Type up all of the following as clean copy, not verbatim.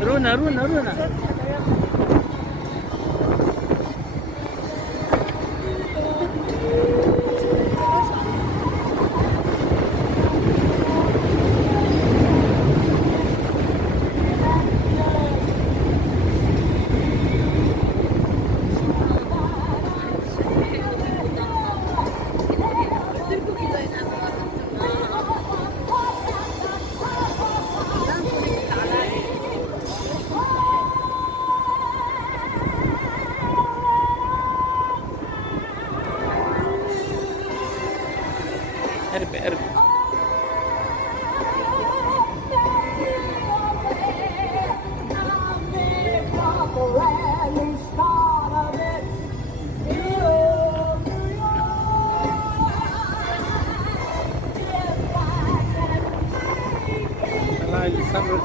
Runa, Runa, Runa. اربع اربع.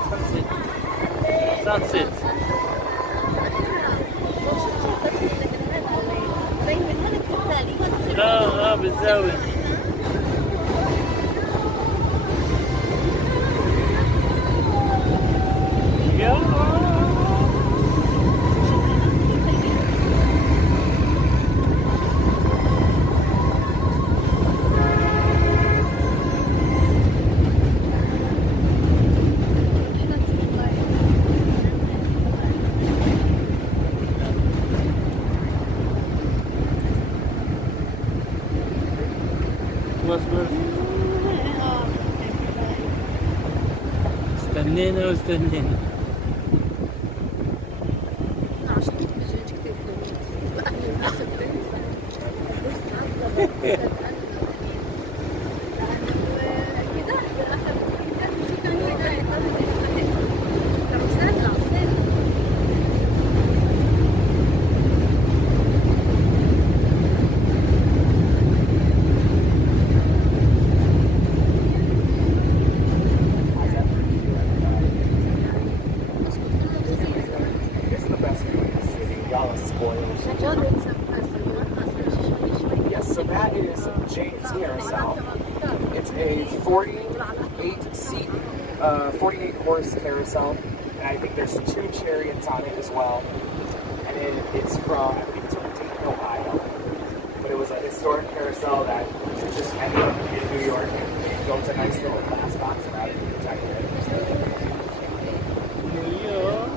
sunset. Sunset. اه بالزاوية. استنينا واستنينا. Yes, so that is Jane's Carousel. It's a 48 horse carousel, and I think there's 2 chariots on it as well. And it's from, I believe it's from Dayton, Ohio. But it was a historic carousel that just ended up in New York, and they built a nice little glass box around it to protect it.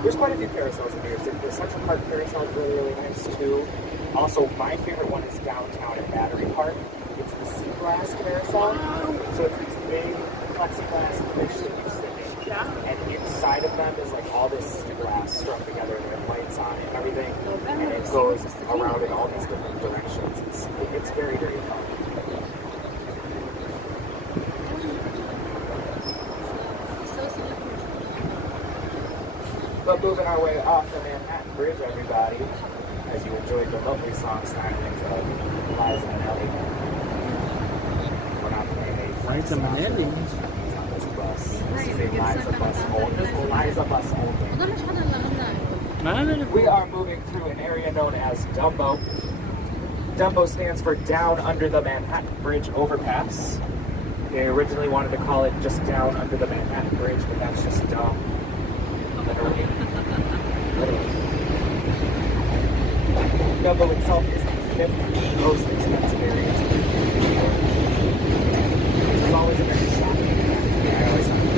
There's quite a few carousels in here. The Central Park carousel is really, really nice too. Also, my favorite one is downtown at Battery Park. It's the sea glass carousel. So it's these big plexiglass fish that you sit in. Yeah. And inside of them is like all this glass strung together. There are lights on it and everything. And it goes around in all these different directions. It's very, very fun. But moving our way off the Manhattan Bridge, everybody, as you enjoyed the lovely song stylings of Liza Minnelli. We're not playing a Liza Minnelli on this bus. This is a Liza bus only. Liza bus only. We are moving through an area known as Dumbo. Dumbo stands for Down Under the Manhattan Bridge Overpass. They originally wanted to call it just Down Under the Manhattan Bridge, but that's just dumb. Literally. Dumbo itself is the 5th most expensive area to live in New York. Which is always a very shocking fact to me. I always thought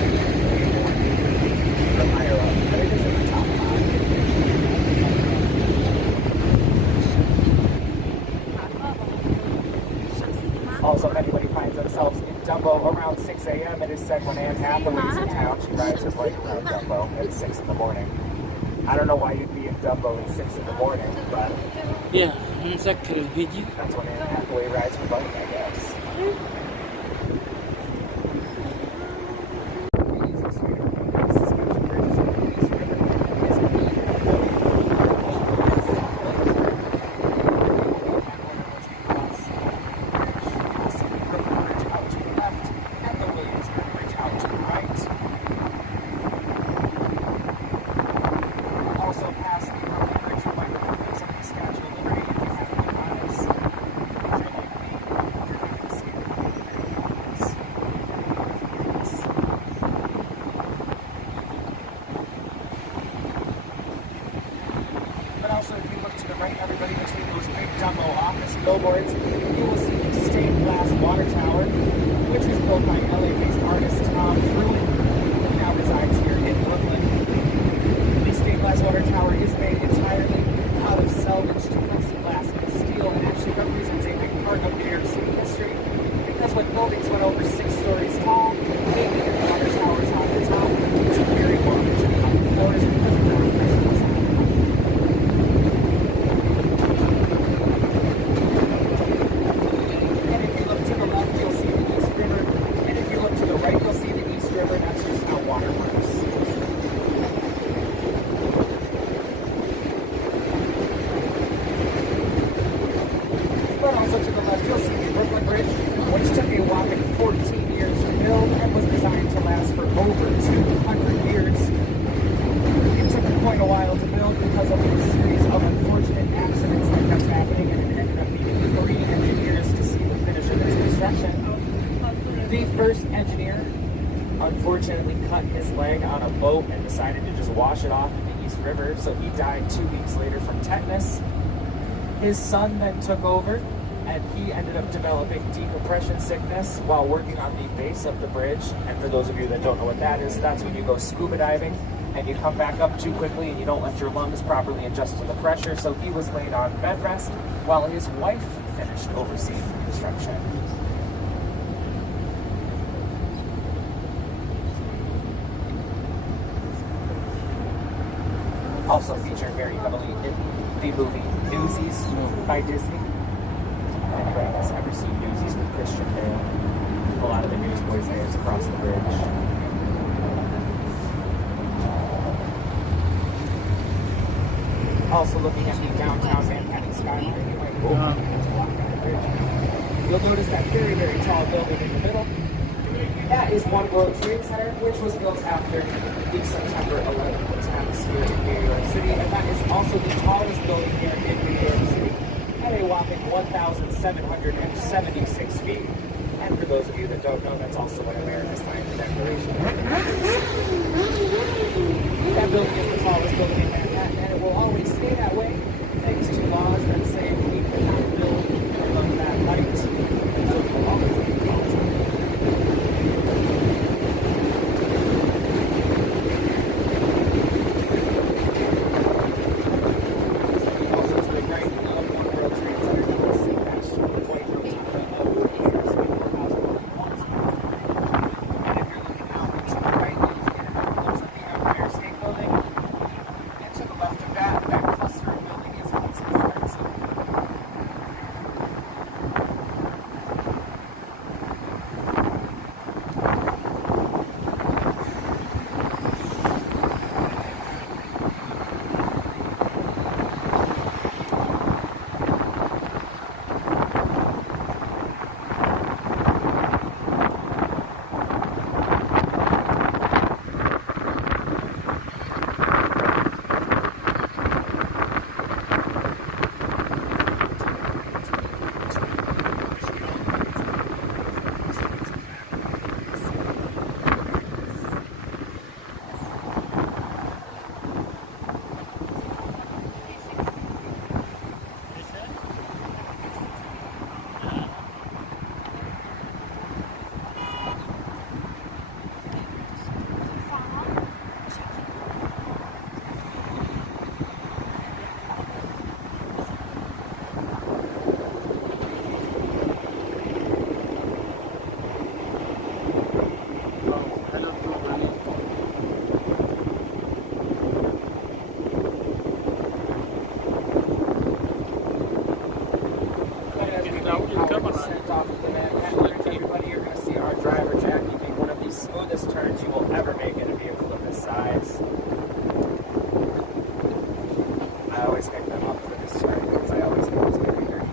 the higher up. I think it's in the top 5. Also, if anybody finds themselves in Dumbo around 6 a.m., it is said when Anne Hathaway is in town, she rides her bike around Dumbo at 6 in the morning. I don't know why you'd be in Dumbo at 6 in the morning, but yeah, نسكر الفيديو. That's when Anne Hathaway rides her bike, I guess. right, everybody, between those big jumbo office billboards, you will see the stained glass water tower, which was built by LA-based artist Tom Fruin, who now resides here in Brooklyn. The stained glass water tower is made entirely out of salvaged plexiglass and steel, and actually represents a big part of New York City history, because when buildings went over 6 stories tall, they needed water towers on the top to carry water to the upper floors because of water pressure. But also to the left, you'll see the Brooklyn Bridge, which took a whopping 14 years to build and was designed to last for over 200 years. It took quite a while to build because of a series of unfortunate accidents that kept happening, and it ended up needing 3 engineers to see the finish of its construction. The first engineer unfortunately cut his leg on a boat and decided to just wash it off in the East River, so he died 2 weeks later from tetanus. His son then took over, and he ended up developing decompression sickness while working on the base of the bridge. And for those of you that don't know what that is, that's when you go scuba diving and you come back up too quickly and you don't let your lungs properly adjust to the pressure. So he was laid on bed rest while his wife finished overseeing the construction. Also featured very heavily in the movie Newsies by Disney. If anybody has ever seen Newsies with Christian Bale, a lot of the newsboys there is across the bridge. Also looking at the downtown Manhattan skyline, you might walk down the bridge. You'll notice that very, very tall building in the middle. That is One World Trade Center, which was built after the September 11th attacks here in New York City, and that is also the tallest building here in New York City, at a whopping 1,776 feet. And for those of you that don't know, that's also what America signed the Declaration. That building is the tallest building in Manhattan, and it will always stay that way, thanks to laws that say we cannot build above that height. So it will always be the tallest building. Everybody, you're going to see our driver Jackie make one of the smoothest turns you will ever make in a vehicle of this size. I always pick them up for this turn because I always think it's very, very easy.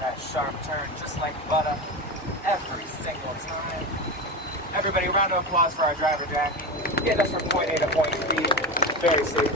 That sharp turn just like butter every single time. Everybody, round of applause for our driver Jackie, getting us from point A to point B. very safe.